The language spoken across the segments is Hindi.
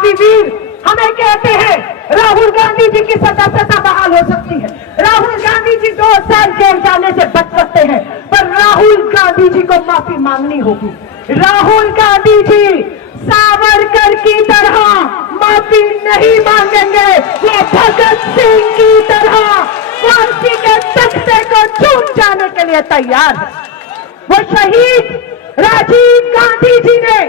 माफी वीर हमें कहते हैं राहुल गांधी जी की सदस्यता बहाल हो सकती है, राहुल गांधी जी 2 साल जेल जाने से बच सकते हैं, पर राहुल गांधी जी को माफी मांगनी होगी। राहुल गांधी जी सावरकर की तरह माफी नहीं मांगेंगे, वो भगत सिंह की तरह फांसी के तख्ते को चूम जाने के लिए तैयार है। वो शहीद राजीव गांधी जी ने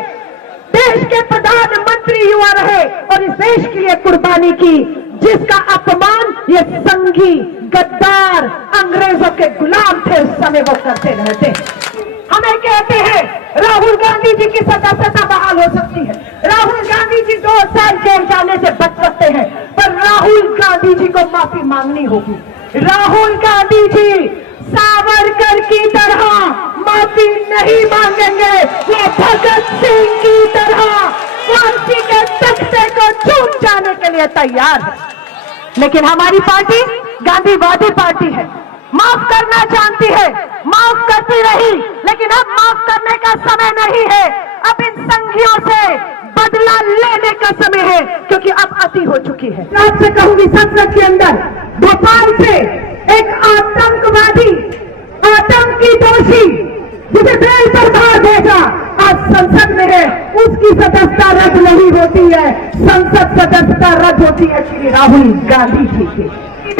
देश के प्रधानमंत्री हुआ रहे और इस देश के लिए कुर्बानी की, जिसका अपमान ये संघी गद्दार अंग्रेजों के गुलाम थे उस समय वो करते रहते। हमें कहते हैं राहुल गांधी जी की सदस्यता बहाल हो सकती है, राहुल गांधी जी 2 साल जेल जाने से बच सकते हैं, पर राहुल गांधी जी को माफी मांगनी होगी। राहुल गांधी जी सावरकर की तरह माफी नहीं मांगेंगे, वो भगत सिंह की तरह फांसी के तख्ते को चूम जाने के लिए तैयार है। लेकिन हमारी पार्टी गांधीवादी पार्टी है, माफ करना जानती है, माफ करती रही, लेकिन अब माफ करने का समय नहीं है। अब इन संघियों से बदला लेने का समय है, क्योंकि अब अति हो चुकी है। आपसे कहूंगी संसद के अंदर भोपाल से एक आतंकवादी, आतंकी दोषी जिसे जेल पर बाहर भेजा, आज संसद में है, उसकी सदस्यता रद्द नहीं होती है, संसद सदस्यता रद्द होती है श्री राहुल गांधी जी की।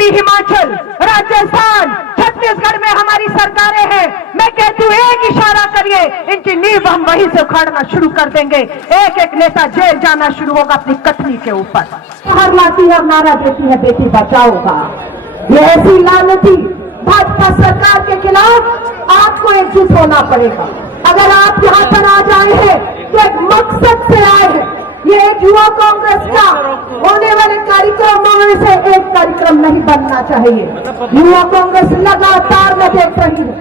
हिमाचल, राजस्थान, छत्तीसगढ़ में हमारी सरकारें हैं। मैं कहती हूँ एक इशारा करिए, इनकी नींव हम वहीं से उखाड़ना शुरू कर देंगे। एक एक नेता जेल जाना शुरू होगा अपनी कथनी के ऊपर। हर लाती और नारा देती है बेटी बचाओ का। ये ऐसी लानती भाजपा सरकार के खिलाफ आपको एकजुट होना पड़ेगा। अगर आप यहाँ पर आ जाए हैं तो एक मकसद से आए हैं। ये एक युवा कांग्रेस का होने वाले कार्यक्रमों में से एक कार्यक्रम नहीं बनना चाहिए। युवा कांग्रेस लगातार मैं देख रही है,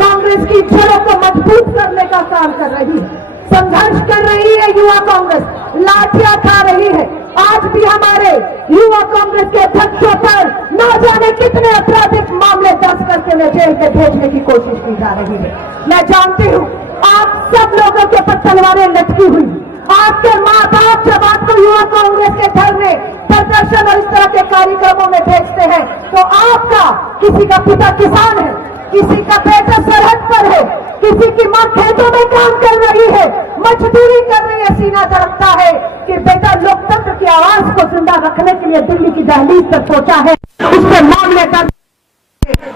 कांग्रेस की जड़ों को मजबूत करने का काम कर रही है, संघर्ष कर रही है। युवा कांग्रेस लाठियां खा रही है। आज भी हमारे युवा कांग्रेस के अध्यक्षों पर न जाने कितने आपराधिक मामले दर्ज करके उन्हें जेल में भेजने की कोशिश की जा रही है। मैं जानती हूँ आप सब लोगों के ऊपर तलवारें लटकी हुई। आपके माँ बाप जब आपको युवा कांग्रेस के धरने, प्रदर्शन और इस तरह के कार्यक्रमों में भेजते हैं, तो आपका किसी का पिता किसान है, किसी का बेटा सरहद पर है, किसी की माँ खेतों में काम कर रही है, मजदूरी कर रही है, सीना धड़कता है कि बेटा लोकतंत्र की आवाज को जिंदा रखने के लिए दिल्ली की दहलीज पर पहुंचा है, उस पर मामले दर्ज,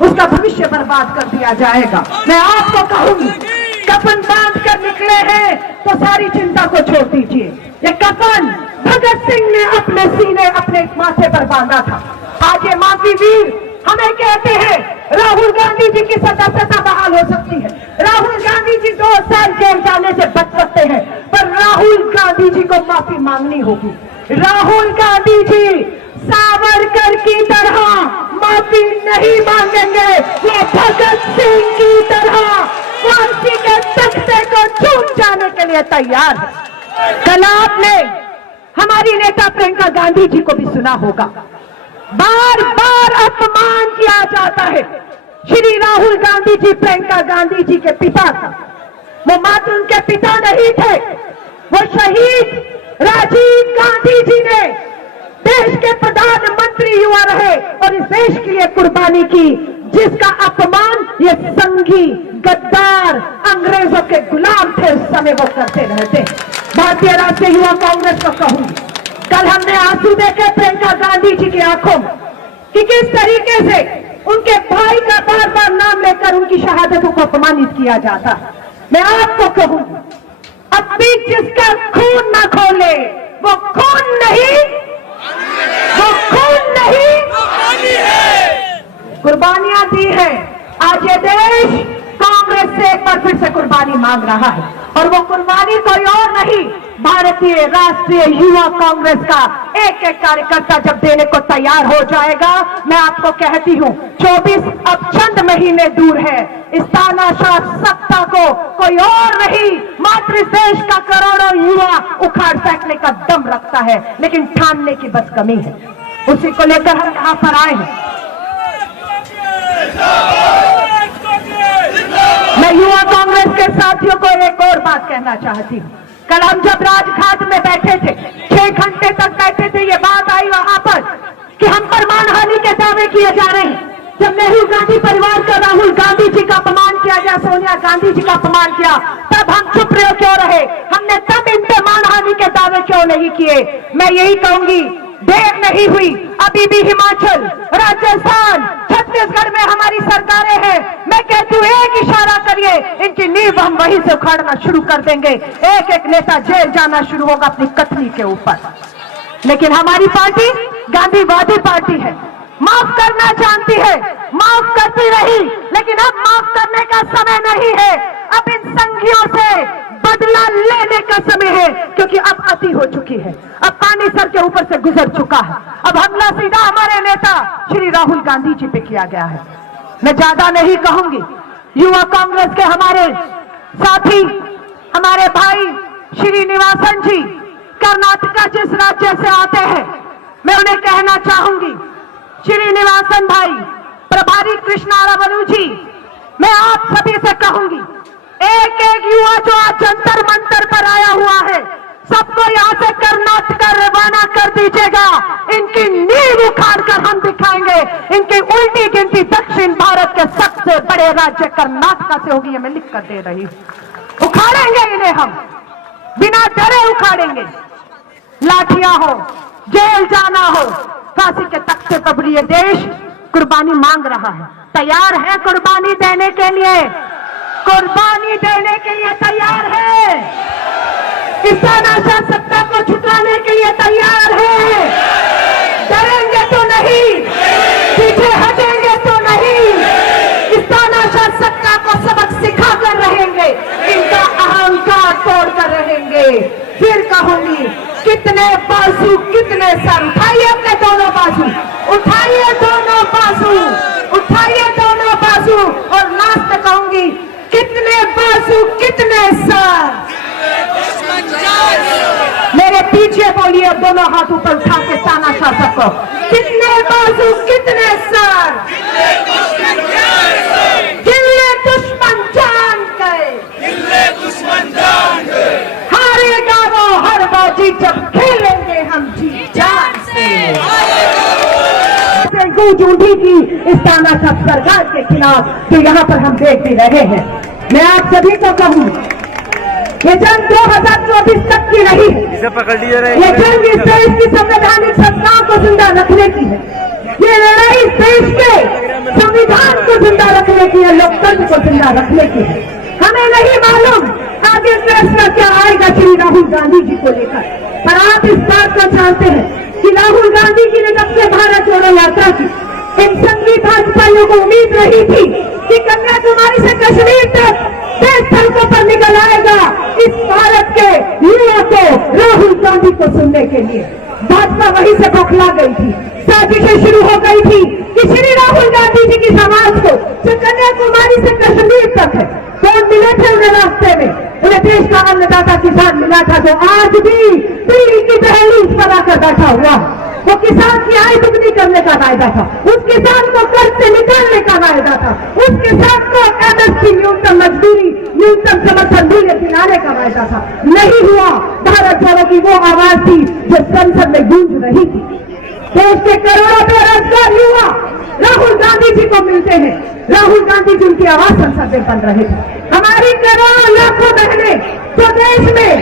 उसका भविष्य बर्बाद कर दिया जाएगा। मैं आपको कहूंगी, कफन बांध कर निकले हैं तो सारी चिंता को छोड़ दीजिए। ये कफन भगत सिंह ने अपने सीने, अपने माथे पर बांधा था। आज ये माफी वीर हमें कहते हैं राहुल गांधी जी की सदस्यता बहाल हो सकती है, राहुल गांधी जी 2 साल जेल जाने से बच सकते हैं, पर राहुल गांधी जी को माफी मांगनी होगी। राहुल गांधी जी सावरकर की तरह माफी नहीं मांगेंगे, वो भगत सिंह की तरह फांसी के तख्ते को चूम जाने के लिए तैयार है। कल आपने हमारी नेता प्रियंका गांधी जी को भी सुना होगा, बार बार अपमान किया जाता है। श्री राहुल गांधी जी प्रियंका गांधी जी के पिता था, वो मात्र उनके पिता नहीं थे, वो शहीद राजीव गांधी जी ने देश के प्रधानमंत्री हुआ रहे और इस देश के लिए कुर्बानी की, जिसका अपमान ये संघी गद्दार अंग्रेजों के गुलाम थे उस समय वो करते रहते। भारतीय राष्ट्रीय युवा कांग्रेस को कहूंगी, कल हमने आंसू देखे प्रियंका गांधी जी की आंखों में कि किस तरीके से उनके भाई का बार बार नाम लेकर उनकी शहादतों को अपमानित किया जाता। मैं आपको कहूंगी, अब भी जिसका खून ना खोले वो खून नहीं, वो खून नहीं, कुर्बानियां दी है। आज ये देश कांग्रेस से एक बार फिर से कुर्बानी मांग रहा है, और वो कुर्बानी कोई और नहीं, भारतीय राष्ट्रीय युवा कांग्रेस का एक एक कार्यकर्ता जब देने को तैयार हो जाएगा। मैं आपको कहती हूँ 24 अब चंद महीने दूर है, इस तानाशाह सत्ता को कोई और नहीं, मात्र इस देश का करोड़ों युवा उखाड़ फेंकने का दम रखता है, लेकिन ठानने की बस कमी है। उसी को लेकर हम यहाँ पर आए हैं। मैं युवा कांग्रेस के साथियों को एक और बात कहना चाहती हूँ। कल हम जब राजघाट में बैठे थे, 6 घंटे सोनिया गांधी जी का अपमान किया, तब हम चुप रहे क्यों रहे? हमने तब इन पे मानहानि के दावे क्यों नहीं किए? मैं यही कहूंगी, देर नहीं हुई, अभी भी हिमाचल, राजस्थान, छत्तीसगढ़ में हमारी सरकारें हैं। मैं कहती हूँ एक इशारा करिए, इनकी नींव हम वहीं से उखाड़ना शुरू कर देंगे। एक एक नेता जेल जाना शुरू होगा अपनी कथनी के ऊपर। लेकिन हमारी पार्टी गांधीवादी पार्टी है, माफ करना जानती है, माफ करती रही, लेकिन अब माफ करने का समय नहीं है। अब इन संघियों से बदला लेने का समय है, क्योंकि अब अति हो चुकी है, अब पानी सर के ऊपर से गुजर चुका है। अब हमला सीधा हमारे नेता श्री राहुल गांधी जी पे किया गया है। मैं ज्यादा नहीं कहूंगी, युवा कांग्रेस के हमारे साथी, हमारे भाई श्री निवासन जी कर्नाटका जिस राज्य से आते हैं, मैं उन्हें कहना चाहूंगी, श्री निवासन भाई, प्रभारी कृष्णारावलू जी, मैं आप सभी से कहूंगी, एक एक युवा जो आज जंतर मंतर पर आया हुआ है, सबको यहां से कर्नाटका रवाना कर दीजिएगा। इनकी नींव उखाड़ कर हम दिखाएंगे, इनकी उल्टी गिनती दक्षिण भारत के सबसे बड़े राज्य कर्नाटका से होगी, ये मैं लिख कर दे रही हूं। उखाड़ेंगे इन्हें हम, बिना डरे उखाड़ेंगे। लाठियां हो, जेल जाना हो, फांसी के तख्ते पर ये देश कुर्बानी मांग रहा है, तैयार है कुर्बानी देने के लिए, कुर्बानी देने के लिए तैयार है, किसानाशाह सत्ता को छुटाने के लिए तैयार है। डरेंगे तो नहीं, पीछे हटेंगे तो नहीं, किसानाशाह सत्ता को सबक सिखा कर रहेंगे, इनका अहंकार तोड़ कर रहेंगे। फिर कहूंगी, कितने बाजू कितने सर, उठाइए अपने दोनों बाजू, उठाइए दोनों बाजू, उठाइए दोनों बाजू, और लास्ट में कहूंगी, कितने बाजू कितने सर। मेरे पीछे बोलिए, दोनों हाथ ऊपर उठा के तानाशाह सबको, कितने बाजू कितने सर, कितने दुश्मन जान गए, हारेगा वो हर बाजी जब खेलेंगे हम जी जान से। गूंज उठी की इस तानाशाह सरकार के खिलाफ जो यहाँ पर हम देख भी रहे हैं। मैं आप सभी को कहूँ, ये जंग 2024 तक की रही है, ये जंग इस देश की संवैधानिक सत्ताओं को जिंदा रखने की है, ये लड़ाई इस देश के संविधान को जिंदा रखने की है, लोकतंत्र को जिंदा रखने की है। हमें नहीं मालूम आगे फैसला क्या आएगा श्री राहुल गांधी जी को लेकर, पर आप इस बात को जानते हैं कि राहुल गांधी जी ने जब से भारत जोड़ो यात्रा की, इन संघी भाजपाइयों को उम्मीद रही थी कि कन्याकुमारी से कश्मीर तक देश सड़कों पर निकल आएगा इस भारत के युवा को राहुल गांधी को सुनने के लिए। भाजपा वहीं से बौखला गई थी, साजिशें शुरू हो गई थी कि श्री राहुल गांधी जी की समाज को जो कन्याकुमारी से कश्मीर तक है, कौन मिले थे उन्हें रास्ते में? उन्हें देश का अन्नदाता किसान मिला था, जो आज भी दिल्ली की दहलीज पर आकर बैठा हुआ। वो किसान की आय दुगनी करने का वायदा था, उस किसान को कर्ज से निकालने का वायदा था, उस किसान को एमएसपी न्यूनतम मजदूरी न्यूनतम समर्थन मूल्य दिलाने का वायदा था। नहीं हुआ। भारत जोड़ो की वो आवाज थी जो संसद में गूंज रही थी। देश के करोड़ों बेरोजगार युवा राहुल गांधी जी को मिलते हैं, राहुल गांधी जी उनकी आवाज संसद में बन रहे थे। हमारी करोड़ों लाखों बहनें जो देश में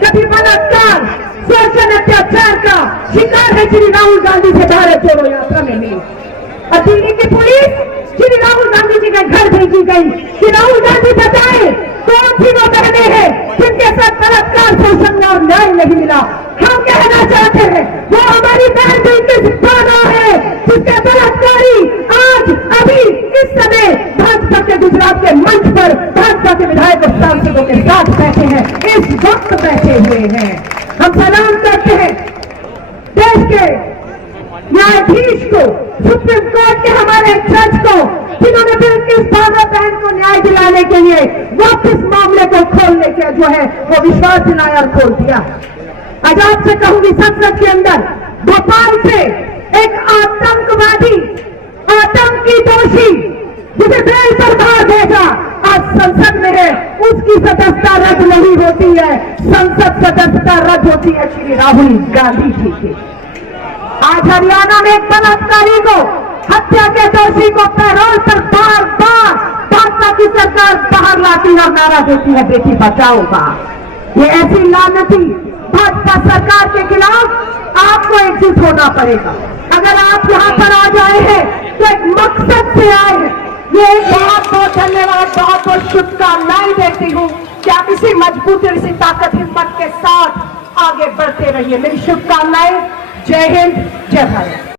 कभी बलात्कार, शोषण, अत्याचार का शिकार है, श्री राहुल गांधी से भारत जोड़ो यात्रा में मिली। और दिल्ली की पुलिस श्री राहुल गांधी जी के घर भेजी गई कि राहुल गांधी बताए कौन सी वो बहनें हैं जिनके साथ बलात्कार, शोषण और न्याय नहीं मिला। हम कहना चाहते हैं वो हमारी बहन बिल्किस बानो है, जिसके बलात्कारी आज अभी इस समय भाजपा के गुजरात के मंच पर भाजपा के विधायक और सांसदों के साथ बैठे हैं, इस वक्त बैठे हुए हैं। हम सलाम करते हैं देश के न्यायाधीश को, सुप्रीम कोर्ट के हमारे जज को, जिन्होंने बिल्किस बानो बहन को न्याय दिलाने के लिए वापस मामले को खोलने के जो है वो विश्वास दिलाया और खोल दिया। आज आपसे कहूंगी, संसद के अंदर भोपाल से एक आतंकवादी, आतंकी दोषी जिसे बेल पर बाहर भेजा, आज संसद में है, उसकी सदस्यता रद्द नहीं होती है, संसद सदस्यता रद्द होती है श्री राहुल गांधी जी की। आज हरियाणा में एक बलात्कारी को, हत्या के दोषी को पैरोल पर बार बार भाजपा की सरकार बाहर लाती और नारा देती है बेटी बचाओ का। ये ऐसी लानती भाजपा सरकार के खिलाफ आपको एकजुट होना पड़ेगा। अगर आप यहाँ पर आ जाए हैं तो एक मकसद से आए हैं। ये बहुत बहुत धन्यवाद, बहुत बहुत शुभकामनाएं देती हूँ कि आप इसी मजबूती और इसी ताकत हिम्मत के साथ आगे बढ़ते रहिए। मेरी शुभकामनाएं। जय हिंद, जय भारत।